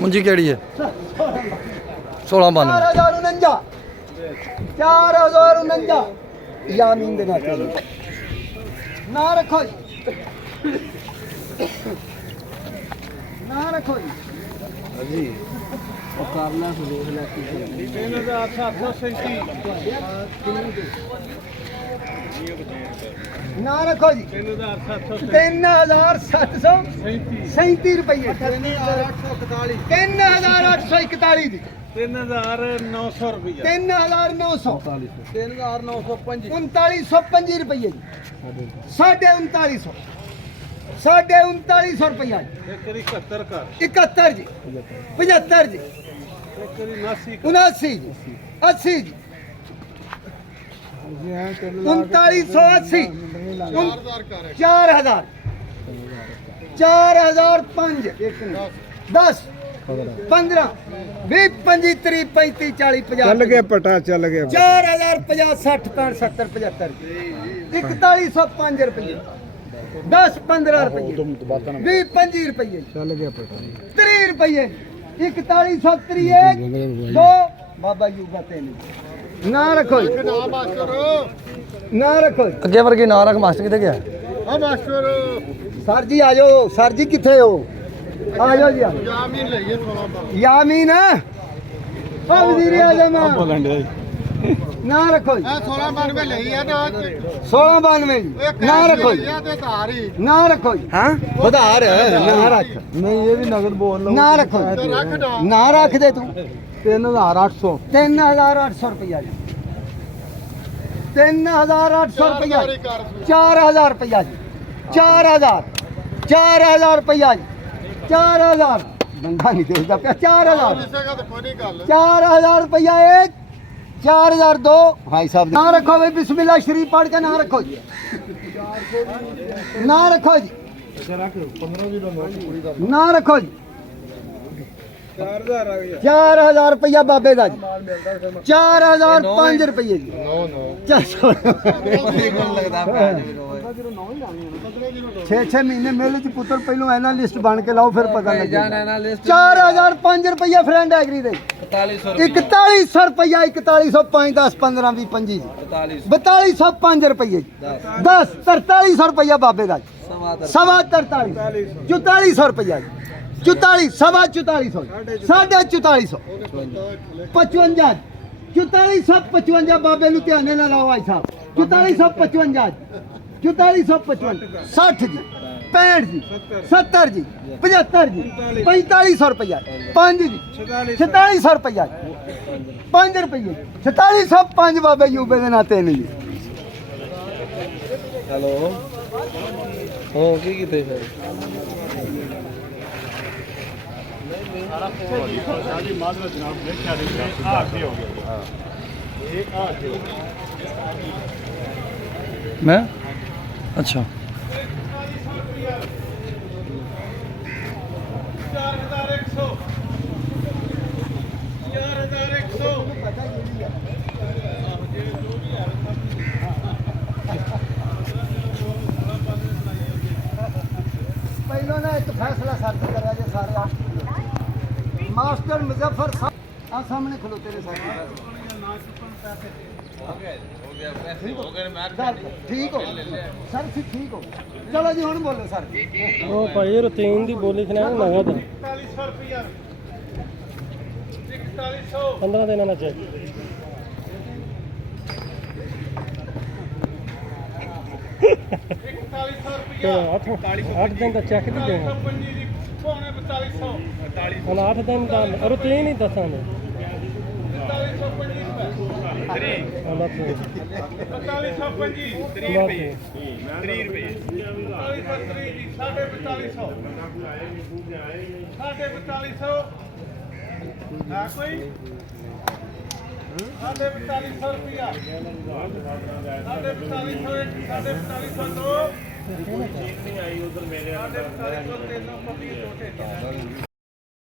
मुंजी केड़ी है 1692 4049 यामीन दे नाते ना रखो जी ना रखो जी जी मुकाबला से देख ला की 3737 ना रखो जी 3737 रुपये 3841 दी 3900 रुपया 3900 3905 रुपये जी 3950 3950 रुपया जी 71 कर 71 जी 75 जी 79 जी 80 जी 3980 4000 4005 10 15 20 25 30 35 40 50 चल गए पटा चल गए 4050 60 65 70 75 4105 रुपये 10 15 रुपये 20 25 रुपये चल गए पटा 30 रुपये 4130 दो बाबा यूगा तेन ना रखो जी। ना रखो जी। अगे वर्गे ना रख मास्टर कितने गया हां मास्टर सर जी आ जाओ सर जी किथे हो आ जाओ जी यामीन लइए थोड़ा यामीन है ओ वजीर आजम बोलन दे ना रखो जी 1692 लई है ना 1692 जी ना रखो जी ना रखो जी हाँ उधार ना रख नहीं ये भी नगद बोल लो ना रखो जी। ना रख दे तू 3800 3800 रुपया जी 3800 रुपया 4000 रुपया जी 4000 रुपया जी 4000 बंदा नहीं देखता पे 4000 4000 रुपया एक 4000 दो भाई साहब ना रखो भाई बिस्मिल्लाह शरीफ पढ़ के ना रखो जी ना रखो जी ना रखो जी 4000 रुपया बाबे का जी 4005 रुपये जी 6 महीने मेले च पुत्र पहले एनालिस्ट बन के लाओ फिर पता लगे 4005 रुपया फ्रेंड एग्री दे 4100 रुपया 4105 10 15 20 25 4205 रुपये 10 4300 रुपया बाबे का सवा 43 4400 रुपया 44 सवा 4400 साढ़े 4400 55 4455 बाबे नु ध्यान ना लाओ भाई साहब 4455 4455 60 जी 65 जी 70 जी 75 जी 4500 रुपया 5 जी 4600 रुपया 5 रुपये 4605 बाबे यूबे के नाते नहीं हेलो हो की किथे फिर मैं अच्छा पहले ना एक फैसला सर करा जे सारे मास्टर मुजफ्फर साहब आ सामने खलोते ने सारे ठीक हो सर ठीक हो चलो जी हुण बोलो सर ओ भाई रुटीन दी बोली खना नगद 4100 रुपया 4100 15 दिन ना चेक 4100 रुपया 8 दिन ਦਾ ਚੈੱਕ ਨਹੀਂ ਦੇਣਾ 4200 ਹੁਣ 8 ਦਿਨ ਦਾ ਰੁਟੀਨ ਹੀ ਦੱਸਾਂਗੇ 4250 30 ਰੁਪਏ 4230 4250 ਨਾ ਕੋਈ 4200 रुपया 4200 दो नहीं आई उधर मेरे 4200 तीनों पति दो